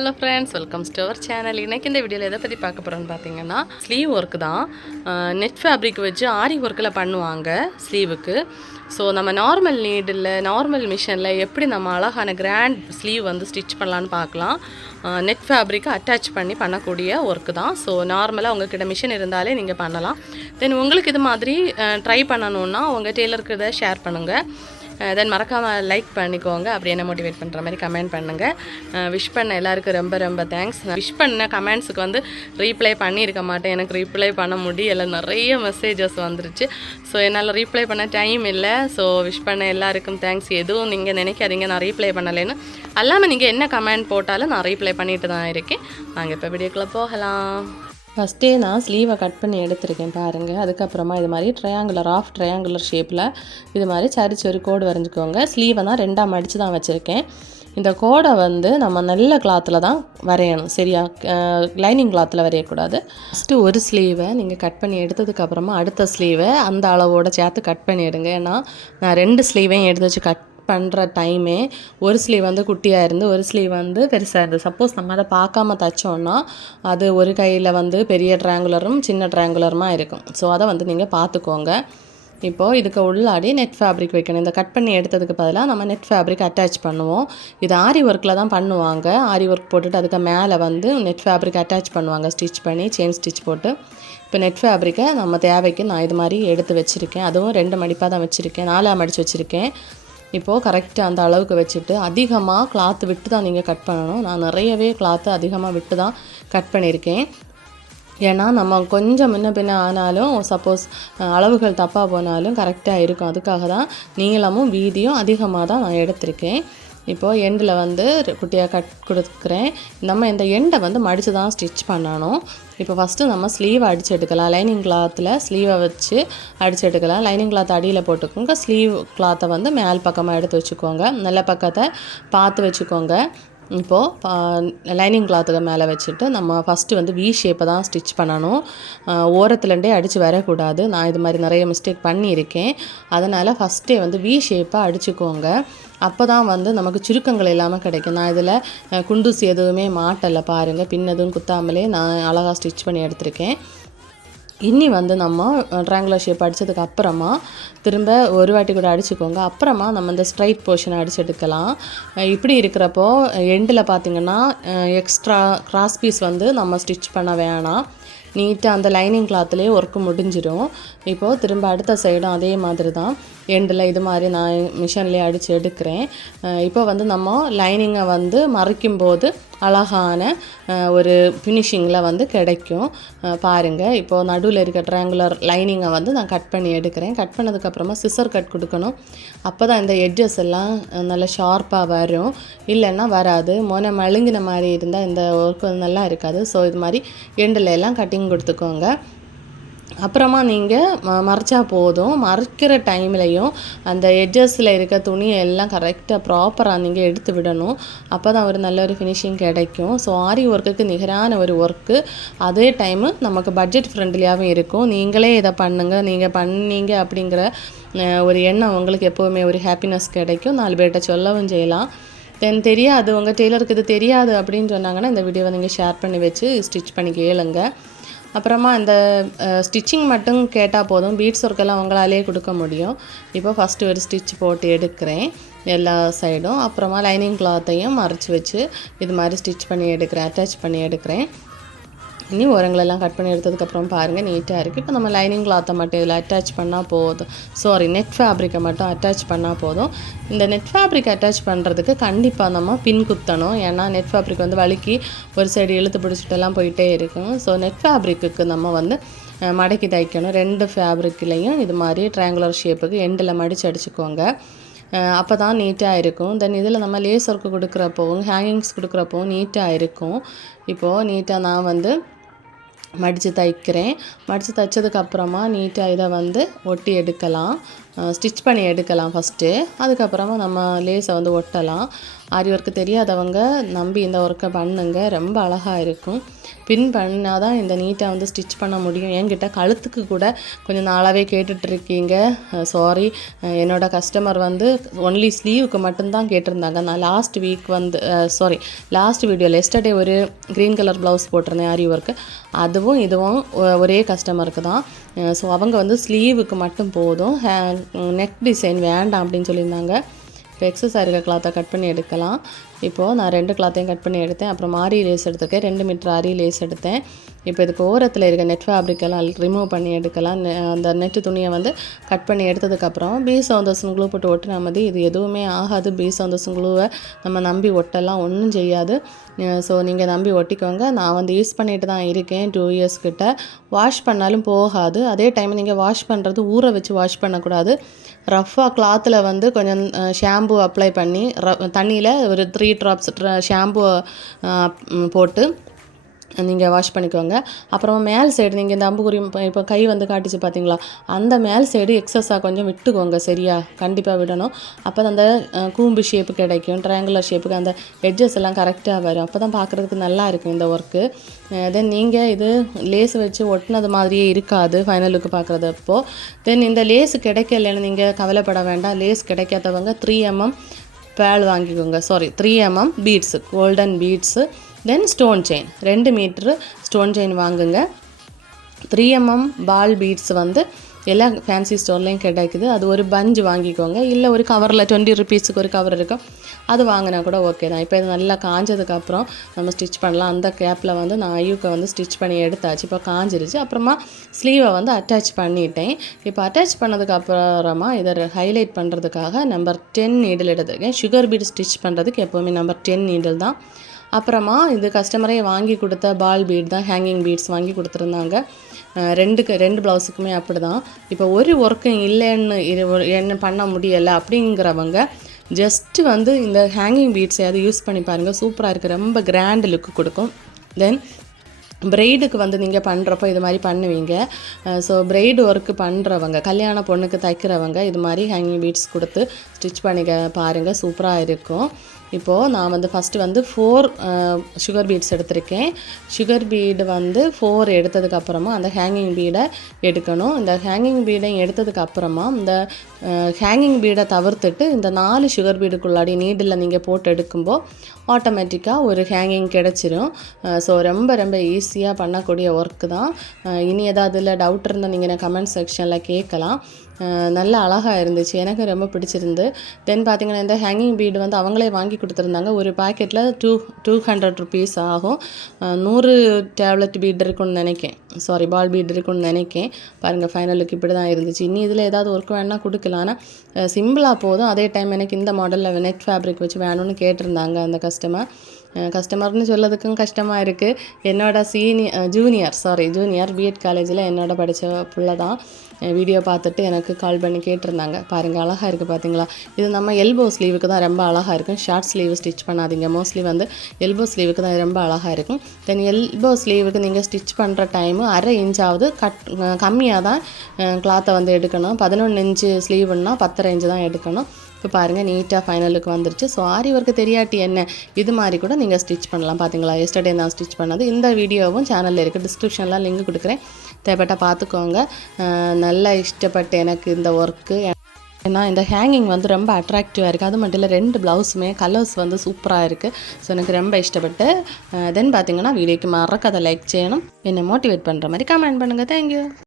Hello friends welcome to our channel இன்னைக்கு இந்த வீடியோவில் எதை பற்றி பார்க்க போகிறோன்னு பார்த்தீங்கன்னா ஸ்லீவ் ஒர்க் தான். நெட் ஃபேப்ரிக் வச்சு ஆரி ஒர்க்கில் பண்ணுவாங்க ஸ்லீவுக்கு ஸோ நம்ம நார்மல் நீடில் நார்மல் மிஷினில் எப்படி நம்ம அழகான கிராண்ட் ஸ்லீவ் வந்து ஸ்டிச் பண்ணலான்னு பார்க்கலாம். நெட் ஃபேப்ரிக்கை அட்டாச் பண்ணி பண்ணக்கூடிய ஒர்க்கு தான். ஸோ நார்மலாக உங்ககிட்ட மிஷின் இருந்தாலே நீங்கள் பண்ணலாம். தென் உங்களுக்கு இது மாதிரி ட்ரை பண்ணணுன்னா உங்கள் டெய்லருக்கு இதை ஷேர் பண்ணுங்கள் Uh, தென் மறக்காமல் லைக் பண்ணிக்கோங்க. அப்படி என்ன மோட்டிவேட் பண்ணுற மாதிரி கமெண்ட் பண்ணுங்கள் விஷ் பண்ண எல்லாருக்கும் ரொம்ப ரொம்ப தேங்க்ஸ் விஷ் பண்ண கமெண்ட்ஸுக்கு வந்து ரீப்ளை பண்ணியிருக்க மாட்டேன். எனக்கு ரீப்ளை பண்ண முடியலை. நிறைய மெசேஜஸ் வந்துருச்சு. ஸோ என்னால் ரீப்ளை பண்ண டைம் இல்லை. ஸோ விஷ் பண்ண எல்லாருக்கும் தேங்க்ஸ் எதுவும் நீங்கள் நினைக்காதீங்க. நான் ரீப்ளை பண்ணலைன்னு. அல்லாமல் நீங்கள் என்ன கமெண்ட் போட்டாலும் நான் ரீப்ளை பண்ணிட்டு தான் இருக்கேன். நாங்கள் இப்போ வீடியோக்குள்ளே போகலாம். ஃபஸ்ட்டே நான் ஸ்லீவை கட் பண்ணி எடுத்திருக்கேன் பாருங்கள் அதுக்கப்புறமா இது மாதிரி ட்ரையாங்குலர் ஆஃப் ட்ரையாங்குலர் ஷேப்பில் இது மாதிரி சரிச்சு ஒரு கோடு வரைஞ்சிக்கோங்க. ஸ்லீவை நான் ரெண்டாக மடித்து தான் வச்சுருக்கேன். இந்த கோடை வந்து நம்ம நல்ல கிளாத்தில் தான் வரையணும். சரியா? லைனிங் கிளாத்தில் வரையக்கூடாது. ஃபஸ்ட்டு ஒரு ஸ்லீவை நீங்கள் கட் பண்ணி எடுத்ததுக்கப்புறமா அடுத்த ஸ்லீவை அந்த அளவோட சேர்த்து கட் பண்ணிவிடுங்க ஏன்னா நான் ரெண்டு ஸ்லீவையும் எடுத்து வச்சு கட் பண்ணுற டைமே ஒரு ஸ்லீவ் வந்து குட்டியாக இருந்து ஒரு ஸ்லீவ் வந்து பெருசாக இருந்து சப்போஸ் நம்ம அதை பார்க்காம தைச்சோன்னா அது ஒரு கையில் வந்து பெரிய ட்ரையாங்குலரும் சின்ன ட்ரையாங்குலருமா இருக்கும். ஸோ அதை வந்து நீங்கள் பார்த்துக்கோங்க. இப்போது இதுக்கு உள்ளாடி நெட் ஃபேப்ரிக் வைக்கணும். இந்த கட் பண்ணி எடுத்ததுக்கு பதிலாக நம்ம நெட் ஃபேப்ரிக் அட்டாச் பண்ணுவோம். இது ஆரி ஒர்க்கில் தான் பண்ணுவாங்க. ஆரி ஒர்க் போட்டுட்டு அதுக்கு மேலே வந்து நெட் ஃபேப்ரிக் அட்டாச் பண்ணுவாங்க. ஸ்டிச் பண்ணி செயின் ஸ்டிச் போட்டு. இப்போ நெட் ஃபேப்ரிக்கை நம்ம தேவைக்கு நான் இது மாதிரி எடுத்து வச்சுருக்கேன். அதுவும் ரெண்டு மடிப்பாக தான் வச்சுருக்கேன். நாலாக மடித்து வச்சுருக்கேன். இப்போது கரெக்டாக அந்த அளவுக்கு வச்சுட்டு அதிகமாக கிளாத்து விட்டு தான் நீங்கள் கட் பண்ணணும். நான் நிறையவே கிளாத்து அதிகமாக விட்டு தான் கட் பண்ணியிருக்கேன். ஏன்னா நம்ம கொஞ்சம் முன்ன பின்ன ஆனாலும் சப்போஸ் அளவுகள் தப்பாக போனாலும் கரெக்டாக இருக்கும். அதுக்காக தான் நீளமும் வீதியும் அதிகமாக தான் நான் எடுத்திருக்கேன். இப்போது எண்டில் வந்து குட்டியாக கட் கொடுக்குறேன். நம்ம இந்த எண்டை வந்து மடித்து தான் ஸ்டிச் பண்ணணும். இப்போ ஃபஸ்ட்டு நம்ம ஸ்லீவை அடித்து எடுக்கலாம். லைனிங் கிளாத்தில் ஸ்லீவை வச்சு அடித்து எடுக்கலாம். லைனிங் கிளாத் அடியில் போட்டுக்கோங்க. ஸ்லீவ் கிளாத்தை வந்து மேல் பக்கமாக எடுத்து வச்சுக்கோங்க. நல்ல பக்கத்தை பார்த்து வச்சுக்கோங்க. இப்போது லைனிங் கிளாத்துக்கு மேலே வச்சுட்டு நம்ம ஃபஸ்ட்டு வந்து வி ஷேப்பை தான் ஸ்டிச் பண்ணணும். ஓரத்துலேருந்தே அடித்து வரக்கூடாது. நான் இது மாதிரி நிறைய மிஸ்டேக் பண்ணியிருக்கேன். அதனால் ஃபஸ்ட்டே வந்து வி ஷேப்பை அடிச்சுக்கோங்க. அப்போ தான் வந்து நமக்கு சுருக்கங்கள் இல்லாமல் கிடைக்கும். நான் இதில் குண்டூசி எதுவுமே மாட்டலை பாருங்கள் பின் எதுவும் குத்தாமலே நான் அழகாக ஸ்டிச் பண்ணி எடுத்திருக்கேன். இனி வந்து நம்ம ட்ரையாங்குலர் ஷேப் அடித்ததுக்கு அப்புறமா திரும்ப ஒரு வாட்டி கூட அடிச்சுக்கோங்க. அப்புறமா நம்ம இந்த ஸ்ட்ரைட் போர்ஷனை அடித்து எடுக்கலாம் இப்படி இருக்கிறப்போ எண்டில் பார்த்திங்கன்னா எக்ஸ்ட்ரா கிராஸ் பீஸ் வந்து நம்ம ஸ்டிச் பண்ண வேணாம். நீட்டாக அந்த லைனிங் கிளாத்துலேயே ஒர்க்கு முடிஞ்சிடும். இப்போது திரும்ப அடுத்த சைடும் அதே மாதிரி தான் எண்டில் இது மாதிரி நான் மிஷின்லேயே அடித்து எடுக்கிறேன். இப்போ வந்து நம்ம லைனிங்கை வந்து மறைக்கும் போது அழகான ஒரு ஃபினிஷிங்கில் வந்து கிடைக்கும். பாருங்கள் இப்போது நடுவில் இருக்க ட்ரையாங்குலர் லைனிங்கை வந்து நான் கட் பண்ணி எடுக்கிறேன். கட் பண்ணதுக்கப்புறமா சிசர் கட் கொடுக்கணும். அப்போ தான் இந்த எட்ஜஸ் எல்லாம் நல்லா ஷார்ப்பாக வரும். இல்லைன்னா வராது. மொன மழுங்கின மாதிரி இருந்தால் இந்த ஒர்க் நல்லா இருக்காது. ஸோ இது மாதிரி எண்டில் எல்லாம் கட்டிங் கொடுத்துக்கோங்க. அப்புறமா நீங்கள் ம மறைச்சா போதும். மறைக்கிற டைம்லையும் அந்த எட்ஜஸில் இருக்க துணியை எல்லாம் கரெக்டாக ப்ராப்பராக நீங்கள் எடுத்து விடணும். அப்போ தான் ஒரு நல்ல ஒரு ஃபினிஷிங் கிடைக்கும். ஸோ ஆரி ஒர்க்குக்கு நிகரான ஒரு ஒர்க்கு அதே டைமு நமக்கு பட்ஜெட் ஃப்ரெண்ட்லியாகவும் இருக்கும். நீங்களே இதை பண்ணுங்கள் நீங்கள் பண்ணீங்க அப்படிங்கிற ஒரு எண்ணம் உங்களுக்கு எப்போவுமே ஒரு ஹாப்பினஸ் கிடைக்கும். நாலு பேர்கிட்ட சொல்லவும் செய்யலாம். தென் தெரியாது. உங்கள் டெய்லருக்கு இது தெரியாது அப்படின்னு சொன்னாங்கன்னா இந்த வீடியோவை நீங்கள் ஷேர் பண்ணி வச்சு ஸ்டிச் பண்ணி கேளுங்கள் அப்புறமா அந்த ஸ்டிச்சிங் மட்டும் கேட்டால் போதும். பீட்ஸ் ஒர்க்கெல்லாம் உங்களாலே கொடுக்க முடியும். இப்போ ஃபஸ்ட்டு ஒரு ஸ்டிச் போட்டு எடுக்கிறேன். எல்லா சைடும் அப்புறமா லைனிங் கிளாத்தையும் மறைச்சி வச்சு இது மாதிரி ஸ்டிச் பண்ணி எடுக்கிறேன் அட்டாச் பண்ணி எடுக்கிறேன். இனி உரங்களெல்லாம் கட் பண்ணி எடுத்ததுக்கப்புறம் பாருங்கள் நீட்டாக இருக்குது இப்போ நம்ம லைனிங் கிளாத்தை மட்டும் இதில் அட்டாச் பண்ணால் போதும். சாரி நெட் ஃபேப்ரிக்கை மட்டும் அட்டாச் பண்ணால் போதும். இந்த நெட் ஃபேப்ரிக் அட்டாச் பண்ணுறதுக்கு கண்டிப்பாக நம்ம பின் குத்தணும். ஏன்னா நெட் ஃபேப்ரிக் வந்து வழுக்கி ஒரு சைடு இழுத்து பிடிச்சிட்டெல்லாம் போயிட்டே இருக்கும். ஸோ நெட் ஃபேப்ரிக்கு நம்ம வந்து மடக்கி தைக்கணும். ரெண்டு ஃபேப்ரிக்லேயும் இது மாதிரி ட்ரையாங்குலர் ஷேப்புக்கு எண்டில் மடித்து அடிச்சுக்கோங்க. அப்போ தான் நீட்டாக இருக்கும். தென் இதில் நம்ம லேஸ் ஒர்க்கு கொடுக்குறப்போவும் ஹேங்கிங்ஸ் கொடுக்குறப்போவும் நீட்டாக இருக்கும். இப்போது நீட்டாக நான் வந்து மடித்து தைக்கிறேன். மடித்து தைச்சதுக்கப்புறமா நீட்டாக இதை வந்து ஒட்டி எடுக்கலாம். ஸ்டிச் பண்ணி எடுக்கலாம் ஃபஸ்ட்டு அதுக்கப்புறமா நம்ம லேஸை வந்து ஒட்டலாம். ஆரி ஒர்க்கு தெரியாதவங்க நம்பி இந்த ஒர்க்கை பண்ணுங்க. ரொம்ப அழகாக இருக்கும். பின் பண்ணால் தான் இந்த நீட்டாக வந்து ஸ்டிச் பண்ண முடியும். என்கிட்ட கழுத்துக்கு கூட கொஞ்சம் நாளாகவே கேட்டுட்ருக்கீங்க சாரி என்னோடய கஸ்டமர் வந்து ஒன்லி ஸ்லீவுக்கு மட்டும்தான் கேட்டிருந்தாங்க. நான் லாஸ்ட் வீக் வந்து சாரி லாஸ்ட் வீடியோவில் எஸ்டர்டே ஒரு க்ரீன் கலர் ப்ளவுஸ் போட்டிருந்தேன் ஆரி ஒர்க்கு அதுவும் இதுவும் ஒ- ஒரே கஸ்டமருக்கு தான். ஸோ அவங்க வந்து ஸ்லீவுக்கு மட்டும் போதும். நெக் டிசைன் வேண்டாம் அப்படின்னு சொல்லியிருந்தாங்க. இப்போ எக்ஸஸ் இருக்கிற கிளாத்தை கட் பண்ணி எடுக்கலாம். இப்போது நான் ரெண்டு கிளாத்தையும் கட் பண்ணி எடுத்தேன். அப்புறம் ஆரி லேஸ் எடுத்திருக்கேன். ரெண்டு மீட்டர் ஆரி லேஸ் எடுத்தேன். இப்போ இதுக்கு ஓரத்தில் இருக்க நெட் ஃபேப்ரிக்கெல்லாம் ரிமூவ் பண்ணி எடுக்கலாம். நெ- அந்த நெட்டு துணியை வந்து கட் பண்ணி எடுத்ததுக்கப்புறம் பி சவுந்தர்ஸும் க்ளூ போட்டு ஒட்டினா மாதிரி இது எதுவுமே ஆகாது. பீ சவுந்தர்ஸும் க்ளூவை நம்ம நம்பி ஒட்டலாம். ஒன்றும் செய்யாது. ஸோ நீங்கள் நம்பி ஒட்டிக்கோங்க. நான் வந்து யூஸ் பண்ணிட்டு தான் இருக்கேன். டூ இயர்ஸ் கிட்ட. வாஷ் பண்ணாலும் போகாது. அதே டைம் நீங்கள் வாஷ் பண்ணுறது ஊற வச்சு வாஷ் பண்ணக்கூடாது. ரஃப்பாக கிளாத்தில் வந்து கொஞ்சம் ஷாம்பு அப்ளை பண்ணி ர தண்ணியில் ஒரு த்ரீ ட்ராப்ஸ் ஷாம்பு போட்டு நீங்கள் வாஷ் பண்ணிக்கோங்க. அப்புறமா மேல் சைடு நீங்கள் இந்த அம்புக்குறி இப்போ இப்போ கை வந்து காட்டிச்சு பார்த்தீங்களா அந்த மேல் சைடு எக்ஸஸாக கொஞ்சம் விட்டுக்கோங்க சரியா? கண்டிப்பாக விடணும். அப்போ அந்த கூம்பு ஷேப்பு கிடைக்கும் ட்ரையாங்குலர் ஷேப்புக்கு அந்த எட்ஜஸ் எல்லாம் கரெக்டாக வரும். அப்போ தான் பார்க்குறதுக்கு நல்லா இருக்கும் இந்த ஒர்க்கு தென் நீங்கள் இது லேஸ் வச்சு ஒட்டினது மாதிரியே இருக்காது ஃபைனலுக்கு பார்க்குறது அப்போது தென் இந்த லேஸ் கிடைக்கலன்னு நீங்கள் கவலைப்பட வேண்டாம். லேஸ் கிடைக்காதவங்க த்ரீ எம்எம் பேல் வாங்கிக்கோங்க. Sorry three MM beads golden beads then stone chain ரெண்டு மீட்ரு ஸ்டோன் செயின் வாங்குங்க. த்ரீ எம்எம் பால் பீட்ஸ் வந்து எல்லா ஃபேன்சி ஸ்டோர்லேயும் கிடைக்குது. அது ஒரு பஞ்சு வாங்கிக்கோங்க. இல்லை ஒரு கவரில் டுவெண்ட்டி ருபீஸுக்கு ஒரு கவர் இருக்கும் அது வாங்கினா கூட ஓகே தான். இப்போ இது நல்லா காஞ்சதுக்கப்புறம் நம்ம ஸ்டிச் பண்ணலாம். அந்த கேப்பில் வந்து நான் ஐயூக்கை வந்து ஸ்டிச் பண்ணி எடுத்தாச்சு. இப்போ காஞ்சிருச்சு. அப்புறமா ஸ்லீவை வந்து அட்டாச் பண்ணிட்டேன். இப்போ அட்டாச் பண்ணதுக்கு அப்புறமா இதை ஹைலைட் பண்ணுறதுக்காக நம்பர் டென் நீடில் எடுத்துருக்கேன். சுகர் பீட் ஸ்டிச் பண்ணுறதுக்கு எப்போவுமே நம்பர் டென் நீடில் தான். அப்புறமா இது கஸ்டமரே வாங்கி கொடுத்த பால் பீட் தான் ஹேங்கிங் பீட்ஸ் வாங்கி கொடுத்துருந்தாங்க. ரெண்டுக்கு ரெண்டு ப்ளவுஸுக்குமே அப்படி தான் இப்போ ஒரு ஒர்க்கும் இல்லைன்னு இது என்ன பண்ண முடியலை அப்படிங்கிறவங்க ஜஸ்ட்டு வந்து இந்த ஹேங்கிங் பீட்ஸையாவது யூஸ் பண்ணி பாருங்கள் சூப்பராக இருக்குது ரொம்ப கிராண்ட் லுக்கு கொடுக்கும். தென் பிரைடுக்கு வந்து நீங்கள் பண்ணுறப்போ இது மாதிரி பண்ணுவீங்க. ஸோ பிரைடு ஒர்க்கு பண்ணுறவங்க கல்யாண பொண்ணுக்கு தைக்கிறவங்க இது மாதிரி ஹேங்கிங் பீட்ஸ் கொடுத்து ஸ்டிச் பண்ணிக்க பாருங்கள் சூப்பராக இருக்கும். இப்போது நான் வந்து ஃபஸ்ட்டு வந்து ஃபோர் சுகர் பீட்ஸ் எடுத்திருக்கேன். சுகர் பீடு வந்து ஃபோர் எடுத்ததுக்கப்புறமா அந்த ஹேங்கிங் பீடை எடுக்கணும். இந்த ஹேங்கிங் பீடை எடுத்ததுக்கப்புறமா இந்த ஹேங்கிங் பீடை தவிர்த்துட்டு இந்த நாலு சுகர் பீடுக்குள்ளாடி நீடில் நீங்கள் போட்டு எடுக்கும்போது ஆட்டோமேட்டிக்காக ஒரு ஹேங்கிங் கிடச்சிரும். ஸோ ரொம்ப ரொம்ப ஈஸியாக பண்ணக்கூடிய ஒர்க்கு தான். இனி ஏதாவது இல்லை டவுட் இருந்தால் நீங்கள் கமெண்ட் செக்ஷனில் கேட்கலாம் நல்ல அழகாக இருந்துச்சு. எனக்கு ரொம்ப பிடிச்சிருந்து. தென் பார்த்தீங்கன்னா இந்த ஹேங்கிங் பீடு வந்து அவங்களே வாங்கி கொடுத்துருந்தாங்க. ஒரு பாக்கெட்டில் டூ டூ ஹண்ட்ரட் ருபீஸ் ஆகும். நூறு டேப்லெட் பீட் இருக்குன்னு நினைக்கேன். சாரி பால் பீட் இருக்குன்னு நினைக்கேன். பாருங்கள் ஃபைனலுக்கு இப்படி தான் இருந்துச்சு. இனி இதில் ஏதாவது ஒர்க் வேணால் கொடுக்கலாம். ஆனால் சிம்பிளாக போதும். அதே டைம் எனக்கு இந்த மாடலில் நெட் ஃபேப்ரிக் வச்சு வேணும்னு கேட்டிருந்தாங்க அந்த கஸ்டமர் கஸ்டமர்னு சொல்லதுக்கும் கஷ்டமாக இருக்குது என்னோட senior junior sorry junior BEd காலேஜில் என்னோட படித்த பிள்ளை தான் வீடியோ பார்த்துட்டு எனக்கு கால் பண்ணி கேட்டிருந்தாங்க பாருங்கள் அழகாக இருக்குது பார்த்தீங்களா இது நம்ம எல்போ ஸ்லீவுக்கு தான் ரொம்ப அழகாக இருக்கும் ஷார்ட் ஸ்லீவ் ஸ்டிச் பண்ணாதீங்க மோஸ்ட்லி வந்து எல்போ ஸ்லீவுக்கு தான் ரொம்ப அழகாக இருக்கும் தென் எல்போ ஸ்லீவுக்கு நீங்கள் ஸ்டிச் பண்ணுற டைமு அரை இன்ச்சாவது கட் கம்மியாக தான் கிளாத்தை வந்து எடுக்கணும் பதினொன்று இன்ச்சு ஸ்லீவுன்னா பத்தரை இன்ச்சு தான் எடுக்கணும் இப்போ பாருங்கள் நீட்டாக ஃபைனலுக்கு வந்துருச்சு. ஸோ ஆரி ஒர்க்கு தெரியாட்டி என்ன? இது மாதிரி கூட நீங்கள் ஸ்டிச் பண்ணலாம் பார்த்தீங்களா எஸ்டர்டே நான் ஸ்டிச் பண்ணது. இந்த வீடியோவும் சேனலில் இருக்குது டிஸ்கிரிப்ஷனில் லிங்க் கொடுக்குறேன். தேவைப்பட்ட பார்த்துக்கோங்க நல்லா இஷ்டப்பட்டு எனக்கு இந்த ஒர்க்கு ஏன்னா இந்த ஹேங்கிங் வந்து ரொம்ப அட்ராக்டிவாக இருக்குது அது மட்டும் இல்லை ரெண்டு ப்ளவுஸுமே கலர்ஸ் வந்து சூப்பராக இருக்குது ஸோ எனக்கு ரொம்ப இஷ்டப்பட்டு தென் பார்த்தீங்கன்னா வீடியோக்கு மறக்காத லைக் செய்யணும். என்னை மோட்டிவேட் பண்ணுற மாதிரி கமெண்ட் பண்ணுங்கள் தேங்க்யூ